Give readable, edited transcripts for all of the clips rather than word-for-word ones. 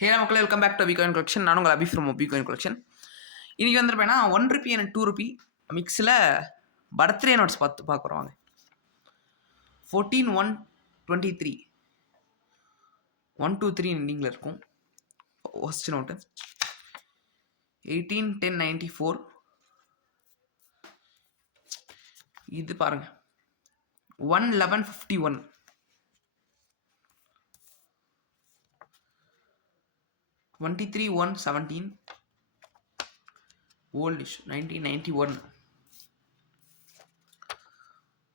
ஹே மக்களே, welcome back to பிகாயின் collection. நான் உங்கள் அபி ஃப்ரம் பிகாயின் கலெக்ஷன். இன்றைக்கி வந்துருப்பேன்னா ₹1 and ₹2 மிக்ஸில் பர்த்டே நோட்ஸ் பார்க்குறோம் வாங்க. 14/1/23 123 எண்டிங்கில் இருக்கும் ஃபர்ஸ்ட் நோட்டு. 18/10/94 இது பாருங்கள். 1/11/51 23/1/17 old issue 1991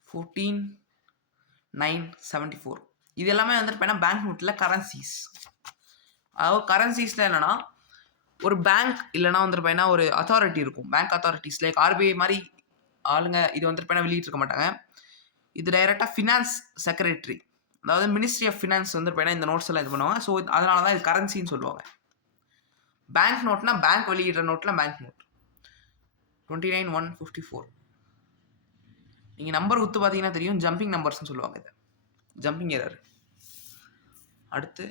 14/9/74 இது எல்லாமே வந்துட்டு பேங்க் நோட்டில் கரன்சிஸ். அதாவது கரன்சிஸில் என்னென்னா ஒரு பேங்க் இல்லைனா வந்துட்டு ஒரு அத்தாரிட்டி இருக்கும். பேங்க் அத்தாரிட்டிஸ் லைக் ஆர்பிஐ மாதிரி ஆளுங்க இது வந்துட்டு வெளியிட்டிருக்க மாட்டாங்க. இது டைரெக்டாக ஃபினான்ஸ் செக்ரட்டரி, அதாவது மினிஸ்ட்ரி ஆஃப் ஃபினான்ஸ் வந்துட்டு இந்த நோட்ஸ் எல்லாம் இது பண்ணுவாங்க. ஸோ அதனால தான் இது கரன்சின்னு சொல்லுவாங்க. பேங்க் நோட்னா பேங்க் வெளியிடுற நோட்டில் பேங்க் நோட் 29/1/54. நீங்கள் நம்பர் குத்து பார்த்தீங்கன்னா தெரியும், ஜம்பிங் நம்பர்ஸ்னு சொல்லுவாங்க. இது ஜம்பிங் எரர். அடுத்து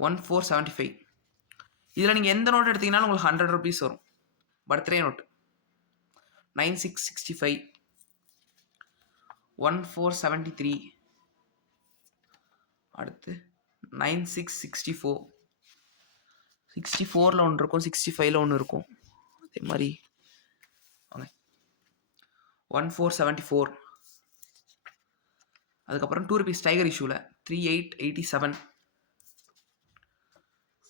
14/75 இதில் நீங்கள் எந்த நோட் எடுத்தீங்கன்னாலும் உங்களுக்கு ₹100 வரும். பர்த்டே நோட்டு 9/6/65 14/73 அடுத்து 9/6/64 64ல் ஒன்று இருக்கும், 65ல் ஒன்று இருக்கும். அதே மாதிரி 14/74 அதுக்கப்புறம் ₹2 டைகர் இஷ்யூவில் 3/8/87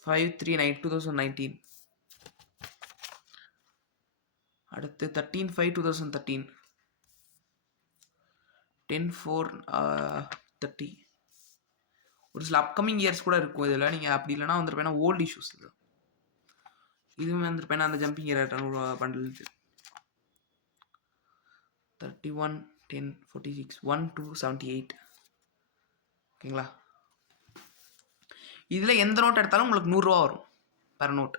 5/3/9 2019 அடுத்து 13/5/2013 10/4/30 ஒரு சில அப்கமிங் இயர்ஸ் கூட இருக்கும் இதில். நீங்கள் அப்படி இல்லைனா வந்துருப்பேன்னா ஓல்டு இஷ்யூஸ் இது. இதுவுமே வந்துருப்பேன்னா அந்த ஜம்பிங் எரர் பண்டில் இது 31/10/46 1/2/78 ஓகேங்களா. இதில் எந்த நோட் எடுத்தாலும் உங்களுக்கு ₹100 வரும் பெர் நோட்.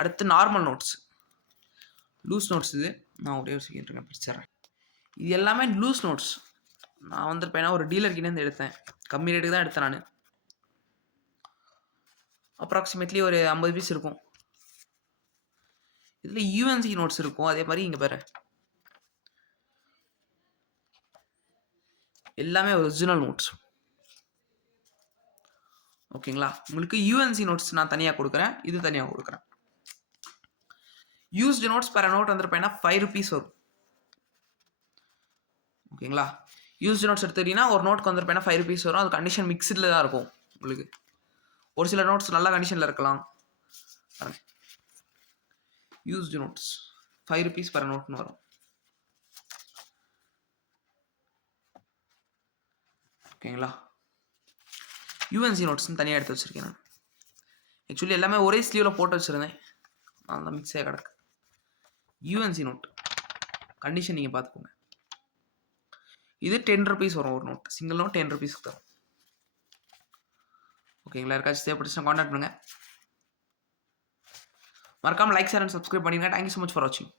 அடுத்து நார்மல் நோட்ஸ், லூஸ் நோட்ஸ். இது நான் ஒரே ஒரு செகண்ட் பிடிச்சிட்றேன். இது எல்லாமே லூஸ் நோட்ஸ். நான் வந்துருப்பேன்னா ஒரு டீலர்கிட்டேருந்து எடுத்தேன். கம்மி ரேட்டுக்கு தான் எடுத்தேன் நான். அப்ராக்சிமேட்லி ஒரு 50 பீஸ் இருக்கும். இதில் யூஎன்சி நோட்ஸ் இருக்கும். அதே மாதிரி இங்கே பாரு, எல்லாமே ஒரிஜினல் நோட்ஸ் ஓகேங்களா. உங்களுக்கு யூஎன்சி நோட்ஸ் நான் தனியாக கொடுக்குறேன், இது தனியாக கொடுக்குறேன். யூஸ்டு நோட்ஸ் பெர் நோட் வந்துருப்பேன்னா ₹5 வரும். ஓகேங்களா. யூஸ்டு நோட்ஸ் எடுத்துக்கிட்டிங்கன்னா ஒரு நோட்க்கு வந்துருப்பேன்னா ₹5 வரும். அது கண்டிஷன் மிக்ஸ்டில் தான் இருக்கும். உங்களுக்கு ஒரு சில நோட்ஸ் நல்ல கண்டிஷனில் இருக்கலாம். யூஸ்டு நோட்ஸ் ₹5 பெர் நோட்னு வரும். ஓகேங்களா. யூஎன்சி நோட்ஸ்னு தனியாக எடுத்து வச்சுருக்கேன் நான். ஆக்சுவலி எல்லாமே ஒரே ஸ்லீவில் போட்டு வச்சுருந்தேன், அந்த மிக்ஸே கிடக்கு. யூஎன்சி நோட் கண்டிஷன் நீங்கள் பார்த்துக்கோங்க. இது ₹10 வரும் ஒரு நோட். சிங்கிள் நோட் ₹10 தரும். ஓகேங்களா. யாருக்காச்சும் தேவைப்பட்டுச்சுன்னா கான்டாக்ட் பண்ணுங்கள். மறக்காமல் லைக், ஷேர் அண்ட் சப்ஸ்கிரைப் பண்ணிடுங்க. தேங்க்யூ ஸோ மச் ஃபார் வாட்சிங்.